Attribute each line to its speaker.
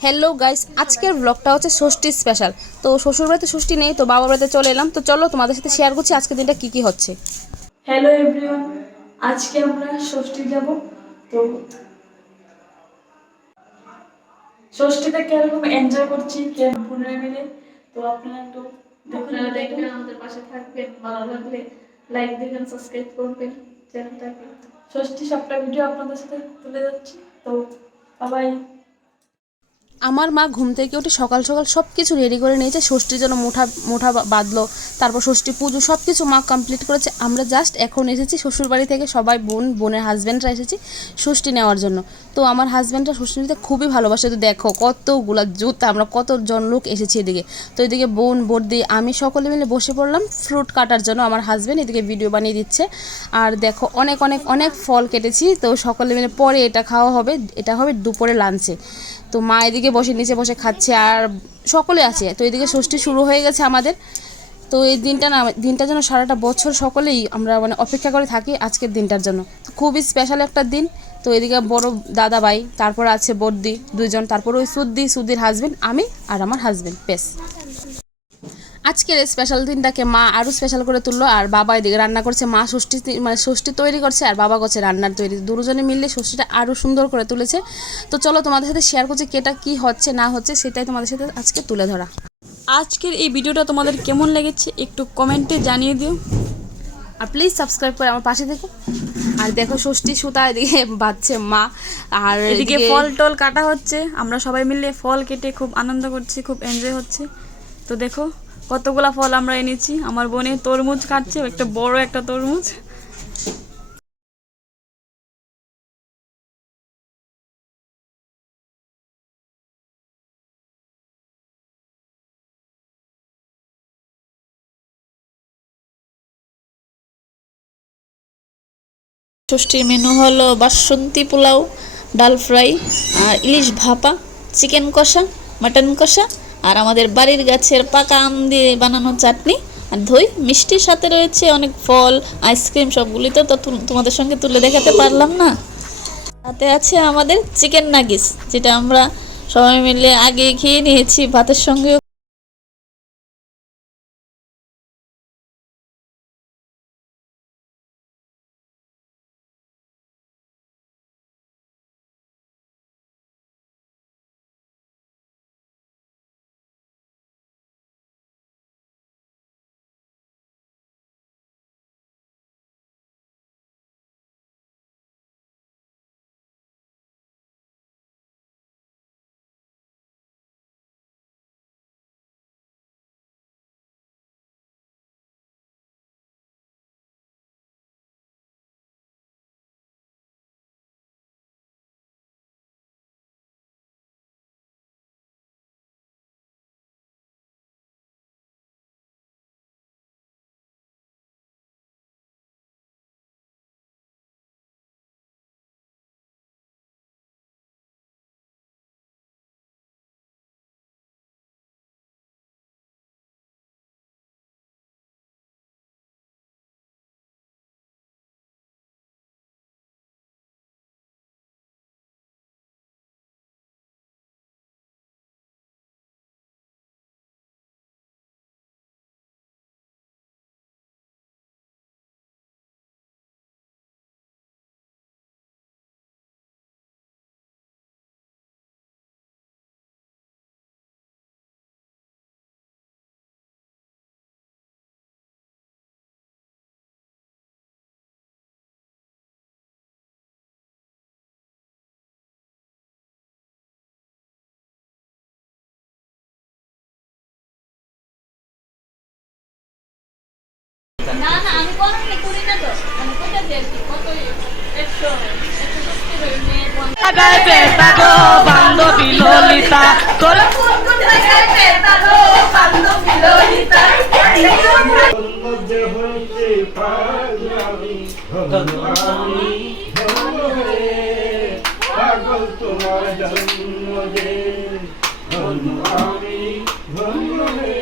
Speaker 1: Hello guys আজকের ব্লগটা হচ্ছে ষষ্ঠী স্পেশাল তো শ্বশুর বাড়িতে ষষ্ঠী নেই তো বাবা বাড়িতে চলে এলাম। তো চলো তোমাদের সাথে শেয়ার করছি আজকের দিনটা কি কি হচ্ছে।
Speaker 2: হ্যালো এভরিওয়ান আজকে আমরা ষষ্ঠী যাব। তো ষষ্ঠীতে কীরকম এনজয় করছি কে বোনেরা মিলে তো আপনারা একটু দেখুন
Speaker 3: আপনারা দেখবেন আমাদের পাশে থাকবেন। ভালো লাগলে লাইক দিবেন সাবস্ক্রাইব করবেন চ্যানেলটাকে
Speaker 2: ষষ্ঠী সবটা ভিডিও আপনাদের সাথে তুলে যাচ্ছি তো সবাই
Speaker 1: আমার মা ঘুম থেকে উঠে সকাল সকাল সব কিছু রেডি করে নিয়েছে। ষষ্ঠীর জন্য মোঠা মোঠা বাঁধল, তারপর ষষ্ঠী পুজো সব কিছু মা কমপ্লিট করেছে। আমরা জাস্ট এখন এসেছি শ্বশুরবাড়ি থেকে সবাই বোন, বোনের হাজব্যান্ডরা এসেছি ষষ্ঠী নেওয়ার জন্য। তো আমার হাজব্যান্ডটা ষষ্ঠী নিতে খুবই ভালোবাসে। তো দেখো, কতগুলা জুতা, আমরা কতজন লোক এসেছি এদিকে। তো এদিকে বোন, বর্দি, আমি সকলে মিলে বসে পড়লাম ফ্রুট কাটার জন্য। আমার হাজব্যান্ড এদিকে ভিডিও বানিয়ে দিচ্ছে। আর দেখো, অনেক অনেক অনেক ফল কেটেছি। তো সকলে মিলে পরে এটা খাওয়া হবে। এটা হবে দুপুরে লাঞ্চে তো মা এদিকে বসে, নিচে বসে খাচ্ছে। আর সকলে আছে। তো এদিকে ষষ্ঠী শুরু হয়ে গেছে আমাদের। তো এই দিনটা না দিনটার জন্য সারাটা বছর সকলেই আমরা মানে অপেক্ষা করে থাকি আজকের দিনটার জন্য। খুবই স্পেশাল একটা দিন। তো এদিকে বড় দাদা ভাই তারপর আছে বর্দি দুইজন। তারপর ওই সুদ্দি সুদ্দির হাজবেন্ড আমি আর আমার হাজবেন্ড বেশ আজকের স্পেশাল দিনটাকে মা আরও স্পেশাল করে তুললো আর বাবা এদিকে রান্না করছে মা ষষ্ঠী মানে ষষ্ঠী তৈরি করছে আর বাবা করছে রান্নার তৈরি। দুজনে মিললে ষষ্ঠীটা আরও সুন্দর করে তুলেছে। তো চলো তোমাদের সাথে শেয়ার করছি কেটা কি হচ্ছে না হচ্ছে সেটাই তোমাদের সাথে আজকে তুলে ধরা।
Speaker 2: আজকের এই ভিডিওটা তোমাদের কেমন লেগেছে একটু কমেন্টে জানিয়ে দিও।
Speaker 1: আর প্লিজ সাবস্ক্রাইব করে আমার পাশে দেখো আর দেখো ষষ্ঠী সুতা এদিকে বাঁধছে মা। আর
Speaker 2: এদিকে ফল টল কাটা হচ্ছে। আমরা সবাই মিলে ফল কেটে খুব আনন্দ করছি খুব এনজয় হচ্ছে। তো দেখো কতগুলা ফল আমরা এনেছি। আমার বোনে তরমুজ কাটছে একটা বড় একটা তরমুজ।
Speaker 4: ষষ্ঠীর মেনু হলো বাসন্তী পোলাও, ডাল ফ্রাই, আর ইলিশ ভাপা, চিকেন কষা, মাটন কষা, আর আমাদের বাড়ির গাছের পাকা আম দিয়ে বানানো চাটনি আর দই। মিষ্টির সাথে রয়েছে অনেক ফল, আইসক্রিম সবগুলি তো তোমাদের সঙ্গে তুলে দেখাতে পারলাম না। তাতে আছে আমাদের চিকেন নাগিস, যেটা আমরা সবাই মিলে আগে খেয়ে নিয়েছি, ভাতের সঙ্গে
Speaker 3: মেয়ে
Speaker 5: মধ্যে হইতে পাগলামি আমি পাগল তোমার জন্ম দে আমি ধন্য হে